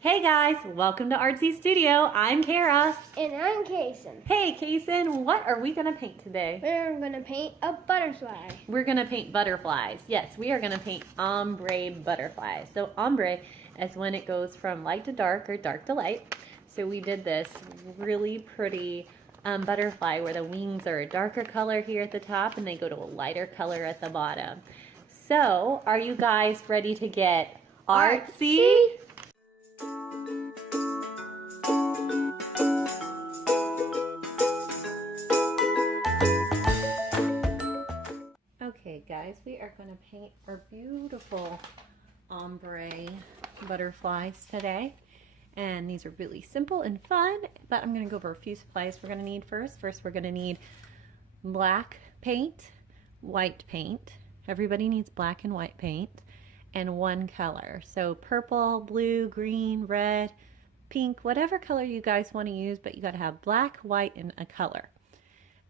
Hey guys, welcome to Artsy Studio. I'm Kara. And I'm Kason. Hey Kason, what are we going to paint today? We're going to paint a butterfly. We're going to paint butterflies. Yes, we are going to paint ombre butterflies. So ombre is when it goes from light to dark or dark to light. So we did this really pretty butterfly where the wings are a darker color here at the top and they go to a lighter color at the bottom. So are you guys ready to get artsy? Okay guys, we are going to paint our beautiful ombre butterflies today. And these are really simple and fun, but I'm going to go over a few supplies we're going to need first. First, we're going to need black paint, white paint. Everybody needs black and white paint, and one color. So purple, blue, green, red, pink, whatever color you guys want to use, but you got to have black, white, and a color.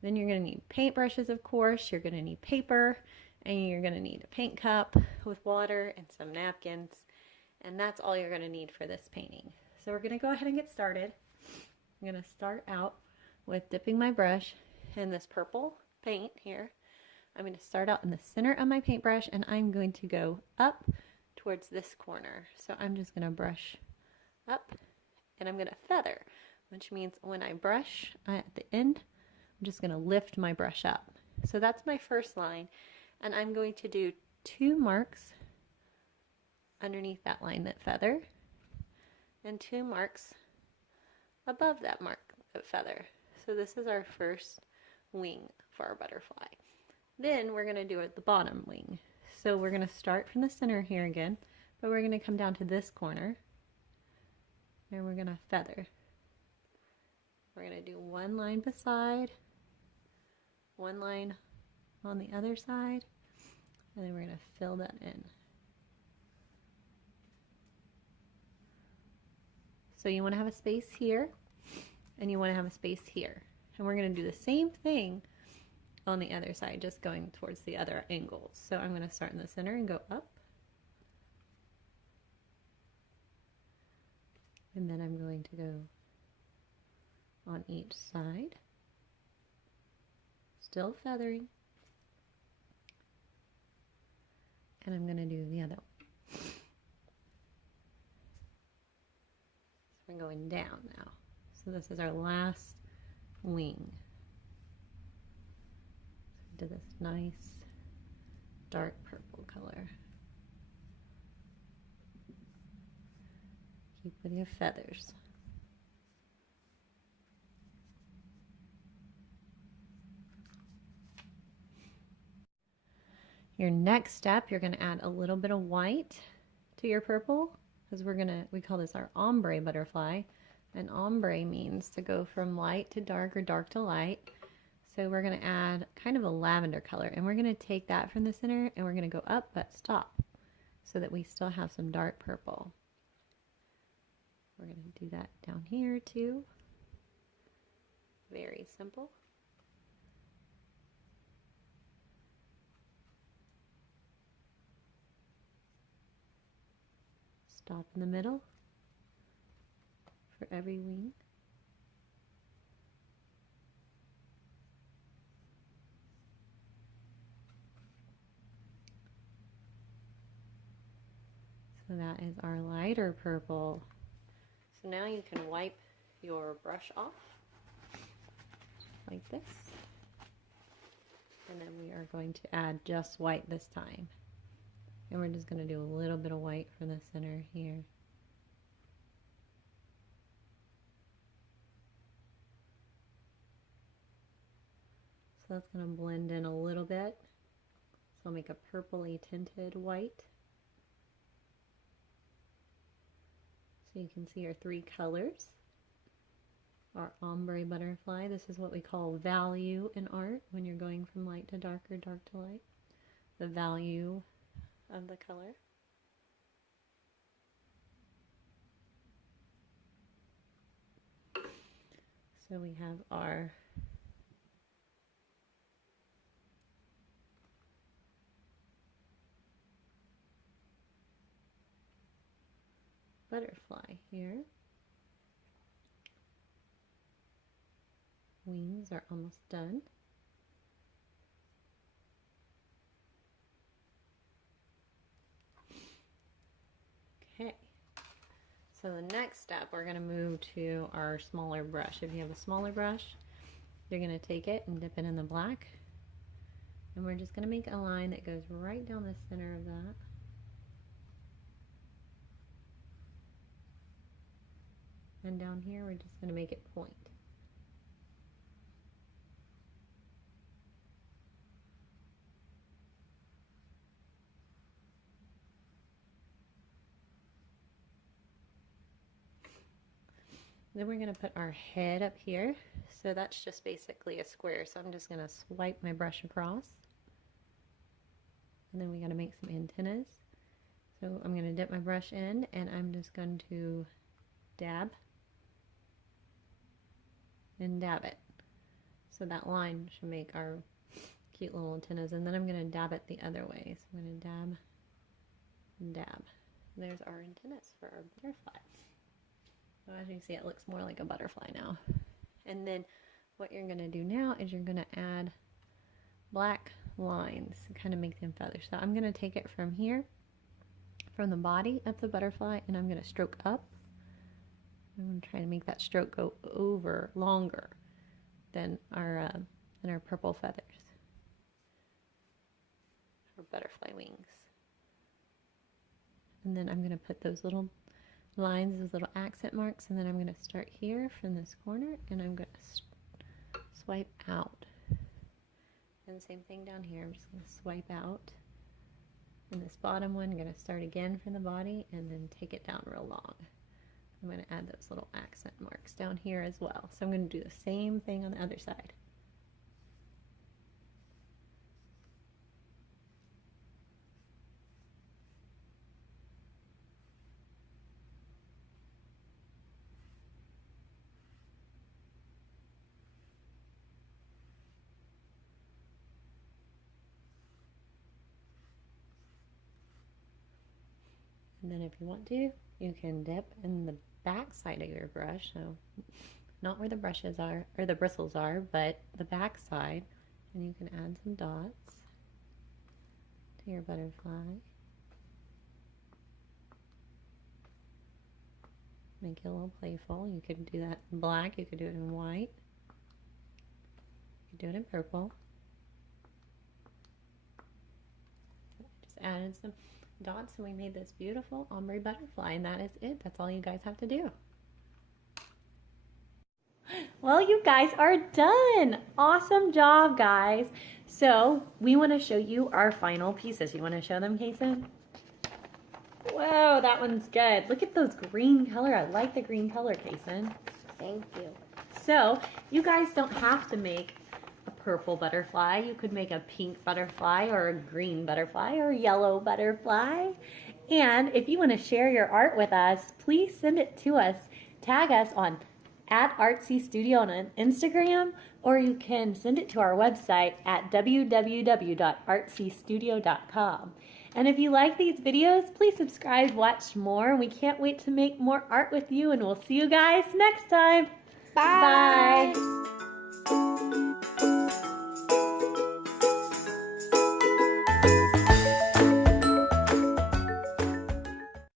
Then you're going to need paintbrushes, of course. You're going to need paper, and you're going to need a paint cup with water and some napkins. And that's all you're going to need for this painting. So we're going to go ahead and get started. I'm going to start out with dipping my brush in this purple paint here. I'm going to start out in the center of my paintbrush, and I'm going to go up towards this corner. So I'm just going to brush up, and I'm going to feather, which means when I brush at the end, I'm just going to lift my brush up. So that's my first line, and I'm going to do 2 marks underneath that line that feather, and 2 marks above that mark that feather. So this is our first wing for our butterfly. Then we're going to do it the bottom wing. So we're going to start from the center here again, but we're going to come down to this corner, and we're going to feather. We're going to do 1 line beside, 1 line on the other side, and then we're going to fill that in. So you want to have a space here, and you want to have a space here. And we're going to do the same thing on the other side, just going towards the other angles. So I'm going to start in the center and go up. And then I'm going to go on each side. Still feathering. And I'm going to do the other one. So we're going down now. So this is our last wing. So to this nice dark purple color. Keep with your feathers. Your next step, you're going to add a little bit of white to your purple, because we call this our ombre butterfly. And ombre means to go from light to dark or dark to light. So we're going to add kind of a lavender color, and we're going to take that from the center and we're going to go up but stop so that we still have some dark purple. We're going to do that down here too. Very simple. Stop in the middle for every wing. So that is our lighter purple. So now you can wipe your brush off like this. And then we are going to add just white this time. And we're just going to do a little bit of white for the center here. So that's going to blend in a little bit. So I'll make a purpley tinted white. So you can see our 3 colors. Our ombre butterfly. This is what we call value in art when you're going from light to dark or dark to light. The value of the color. So we have our butterfly here. Wings are almost done. Okay, so the next step, we're going to move to our smaller brush. If you have a smaller brush, you're going to take it and dip it in the black. And we're just going to make a line that goes right down the center of that. And down here, we're just going to make it point. Then we're going to put our head up here. So that's just basically a square. So I'm just going to swipe my brush across. And then we got to make some antennas. So I'm going to dip my brush in and I'm just going to dab and dab it. So that line should make our cute little antennas. And then I'm going to dab it the other way. So I'm going to dab and dab. There's our antennas for our butterfly. So as you can see, it looks more like a butterfly now. And then what you're going to do now is you're going to add black lines and kind of make them feathers. So I'm going to take it from here, from the body of the butterfly, and I'm going to stroke up. I'm going to try to make that stroke go over longer than our purple feathers, or butterfly wings. And then I'm going to put those little lines, those little accent marks, and then I'm going to start here from this corner and I'm going to swipe out. And same thing down here, I'm just going to swipe out. And this bottom one, I'm going to start again from the body and then take it down real long. I'm going to add those little accent marks down here as well. So I'm going to do the same thing on the other side. And then if you want to, you can dip in the back side of your brush, so not where the brushes are, or the bristles are, but the back side, and you can add some dots to your butterfly. Make it a little playful. You could do that in black, you could do it in white, you could do it in purple. Just added some dots and we made this beautiful ombre butterfly, and that is it. That's all you guys have to do. Well, you guys are done. Awesome job, guys. So we want to show you our final pieces. You want to show them, Kason? Whoa, that one's good. Look at those green color. I like the green color, Kason. Thank you. So you guys don't have to make a purple butterfly. You could make a pink butterfly or a green butterfly or a yellow butterfly. And if you want to share your art with us, please send it to us. Tag us on @ArtsyStudio on Instagram, or you can send it to our website at www.artsystudio.com. And if you like these videos, please subscribe, watch more. We can't wait to make more art with you, and we'll see you guys next time. Bye. Bye.